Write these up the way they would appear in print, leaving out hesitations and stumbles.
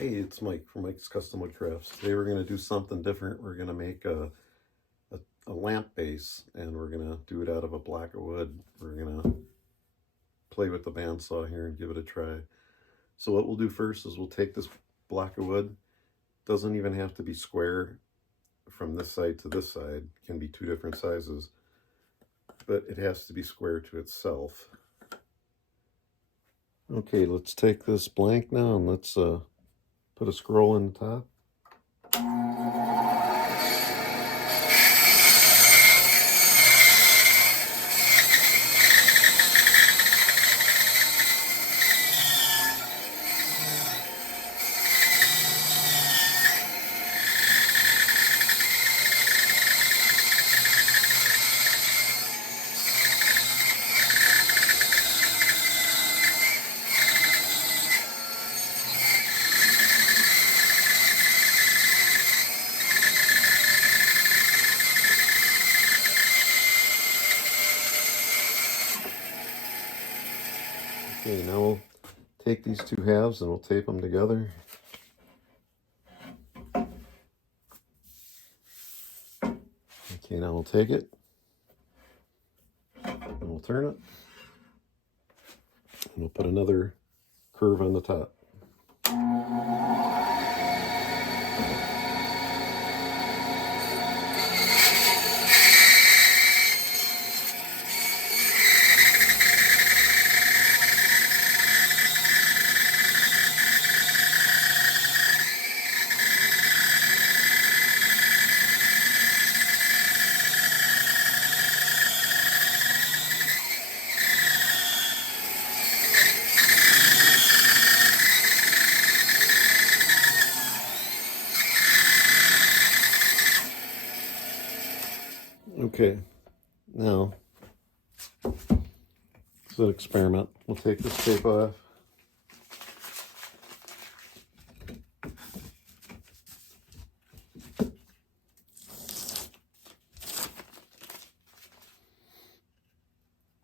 Hey, it's Mike from Mike's Custom Woodcrafts. Today we're going to do something different. We're going to make a lamp base, and we're going to do it out of a block of wood. We're going to play with the bandsaw here and give it a try. So what we'll do first is we'll take this block of wood. It doesn't even have to be square from this side to this side. It can be two different sizes, but it has to be square to itself. Okay, let's take this blank now and let's put a scroll in the top. Okay, now we'll take these two halves and we'll tape them together. Okay, now we'll take it and we'll turn it and we'll put another curve on the top. Okay, now it's an experiment. We'll take this tape off.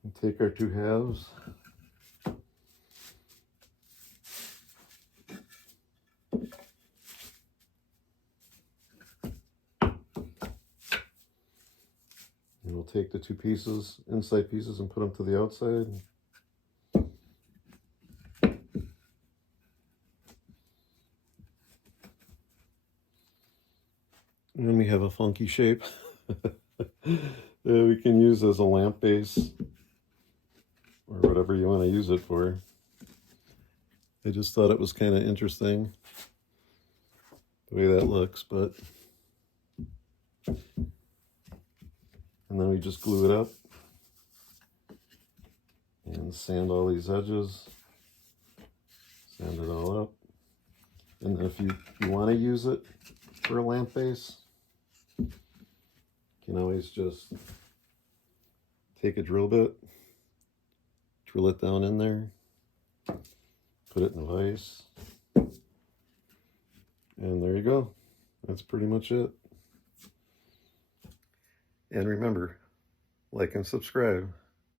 And take our two halves. And we'll take the two pieces, inside pieces, and put them to the outside. And then we have a funky shape that we can use as a lamp base or whatever you want to use it for. I just thought it was kind of interesting the way that looks, but and then we just glue it up and sand all these edges, sand it all up. And then if you want to use it for a lamp base, you can always just take a drill bit, drill it down in there, put it in the vise, and there you go. That's pretty much it. And remember, like and subscribe.